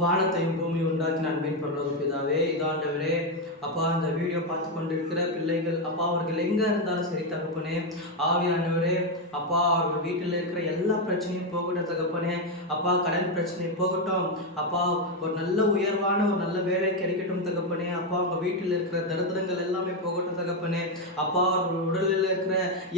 வானத்தையும் பூமி உண்டாக்கி அன்பின் பரலோக பிதாவே, இதாண்டவரே அப்பா, இந்த வீடியோ பார்த்து கொண்டிருக்கிற பிள்ளைகள் அப்பா, அவர்கள் எங்கே இருந்தாலும் சரி தகப்பனே, ஆவியானவரே அப்பா, அவர்கள் வீட்டில் இருக்கிற எல்லா பிரச்சனையும் போகட்டும் தகப்பனே. அப்பா, கடன் பிரச்சனை போகட்டும் அப்பா, ஒரு நல்ல உயர்வான ஒரு நல்ல வேலை கிடைக்கட்டும் தகப்பனே. அப்பா, உங்கள் வீட்டில் இருக்கிற தரித்திரங்கள் எல்லாமே போகட்டும் தகப்பனே. அப்பா, அவர்கள் உடலில் இருக்கிற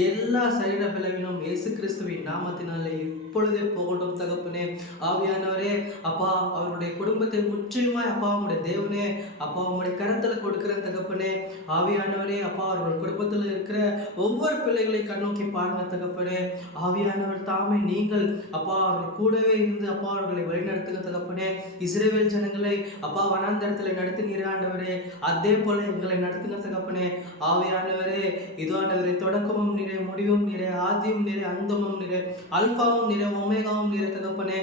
எல்லா சரீர பலவீனம் இயேசு கிறிஸ்துவின் நாமத்தினாலே இப்பொழுதே போகட்டும் தகப்பனே. ஆவியானவரே அப்பா, அவருடைய குடும்பத்தை முற்றிலுமாய் அப்பா உங்களுடைய தேவனே அப்பா உங்களுடைய கரத்துல கொடுக்கிற தகப்பனே. ஆவியானவரே அப்பா, அவர்கள் குடும்பத்தில் இருக்கிற ஒவ்வொரு பிள்ளைகளை கண்ணோக்கி பாருங்க தகப்பனே. ஆவியானவர் தாமே நீங்கள் அப்பா அவர்கள் கூடவே இருந்து அப்பா அவர்களை வழிநடத்துங்க தகப்பனே. இஸ்ரவேல் ஜனங்களை அப்பா வனாந்தரத்தில் நடத்தினீர் ஆண்டவரே, அதே போல எங்களை நடத்துங்க தகப்பனே. ஆவியானவரே இதோ ஆண்டவரே, தொடக்கமும் நீரே, முடிவும் நீரே, ஆதியும் நீரே, அந்தமும் நீரே, அல்பாவும் நீரே, ஒமேகாவும் நீரே தகப்பனே.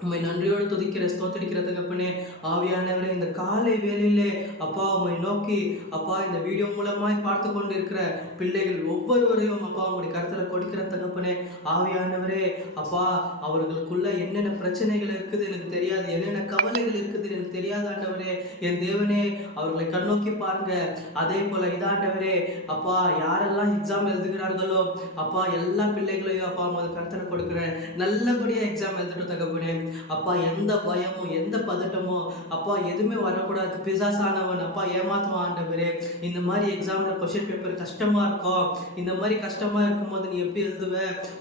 உண்மை நன்றியோடு துதிக்கிற ஸ்தோத்திரிக்கிற தகப்பனே. ஆவியானவரே, இந்த காலை வேளையிலே அப்பா உண்மை நோக்கி அப்பா இந்த வீடியோ மூலமாய் பார்த்து கொண்டு இருக்கிற பிள்ளைகள் ஒவ்வொருவரையும் அப்பா உங்களுடைய கருத்தில் கொடுக்கிற தகப்பனே. ஆவியானவரே அப்பா, அவர்களுக்குள்ள என்னென்ன பிரச்சனைகள் இருக்குது எனக்கு தெரியாது, என்னென்ன கவலைகள் இருக்குது எனக்கு தெரியாது ஆண்டவரே. என் தேவனே, அவர்களை கண்ணோக்கி பாருங்க. அதே போல இதாண்டவரே அப்பா, யாரெல்லாம் எக்ஸாம் எழுதுகிறார்களோ அப்பா, எல்லா பிள்ளைகளையும் அப்பா உங்க கருத்தில் கொடுக்குறேன். நல்லபடியா எக்ஸாம் எழுதிட்டு தகப்பனே. அப்பா, எந்த பயமோ எந்த பதட்டமோ அப்பா எதுவுமே வரக்கூடாது. பிசாசானவன் அப்பா ஏமாத்துவான் ஆண்டவரே. இந்த மாதிரி எக்ஸாம்ல கொஸ்டின் பேப்பர் கஷ்டமா இருக்கும், இந்த மாதிரி கஷ்டமா இருக்கும்போது நீ எப்படி எழுதுவ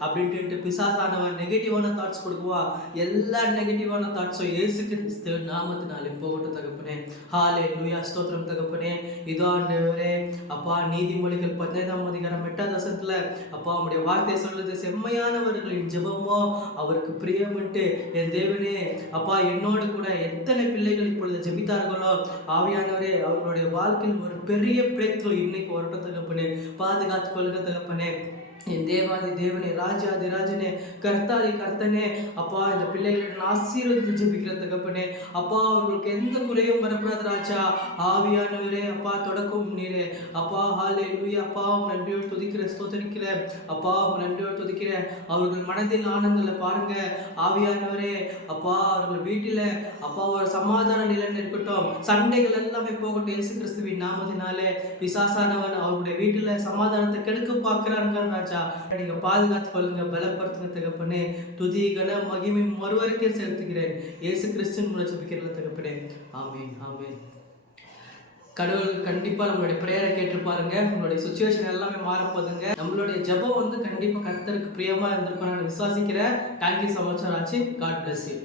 அப்படின்ட்டு பிசாசானவன் நெகட்டிவான தாட்ஸ் கொடுக்குவான். எல்லா நெகட்டிவான தாட்ஸும் இயேசு கிறிஸ்து நாமத்தினாலே போகட்டும் தகப்பனே. ஹல்லேலூயா, ஸ்தோத்திரம் தகப்பனே. இதோ ஆண்டவரே அப்பா, நீதிமொழிகள் 15ஆம் அதிகாரம் 8ஆம் வசனத்துல அப்பா உங்களுடைய வார்த்தை சொல்லுது, செம்மையானவர்களின் ஜெபமோ அவருக்கு பிரியமிட்டு. என் தேவனே அப்பா, என்னோடு கூட எத்தனை பிள்ளைகள் இப்பொழுது ஜெபித்தார்களோ ஆவியானவரே, அவர்களுடைய வாழ்க்கையில் ஒரு பெரிய பிரேக் த்ரூ இன்னைக்கு வரட்டும் தகப்பனே. பாதுகாத்து கொள்ளுங்க தகப்பனே. என் தேவாதி தேவனே, ராஜாதி ராஜனே, கர்த்தாதி கர்த்தனே அப்பா, இந்த பிள்ளைகளை ஆசீர்வதித்து ஜெபிக்கிற தகப்பனே. அப்பா, அவர்களுக்கு எந்த குறையும் வரக்கூடாது ராஜா. ஆவியானவரே அப்பா, தொடக்கம் நீரே அப்பா. ஹல்லேலூயா அப்பா, நன்றியோடு துதிக்கிற ஸ்தோத்திரிக்கிற அப்பா, நன்றியோடு துதிக்கிற. அவர்கள் மனதில் ஆனந்தங்களை பாருங்க ஆவியானவரே அப்பா. அவர்கள் வீட்டில அப்பா ஒரு சமாதான நிலைன்னு இருக்கட்டும், சண்டைகள் எல்லாமே போகட்டும் இயேசு கிறிஸ்துவின் நாமத்தினாலே. பிசாசானவன் அவருடைய வீட்டில சமாதானத்தை கெடுக்க பார்க்கிறார்கள் ராஜா. நீங்க பாதுகாத்து கொள்ளுங்க, பலப்படுத்துங்க தகப்பனே. துதி கன மகிமை ஒருவருக்கே செலுத்துகிறேன் இயேசு கிறிஸ்துவின் மூலம் ஜெபிக்கிற தகப்பனே. ஆமென், ஆமென். கடவுள் கண்டிப்பா நம்மளுடைய பிரேயரை கேட்டு பாருங்க. உங்களுடைய சுச்சுவேஷன் எல்லாமே மாறப்போகுதுங்க. நம்மளுடைய ஜெபம் கண்டிப்பா கர்த்தருக்கு பிரியமா இருந்திருக்கும் நான் விசுவாசிக்கிறேன். தேங்க்யூ so much ஆச்சு. God bless you.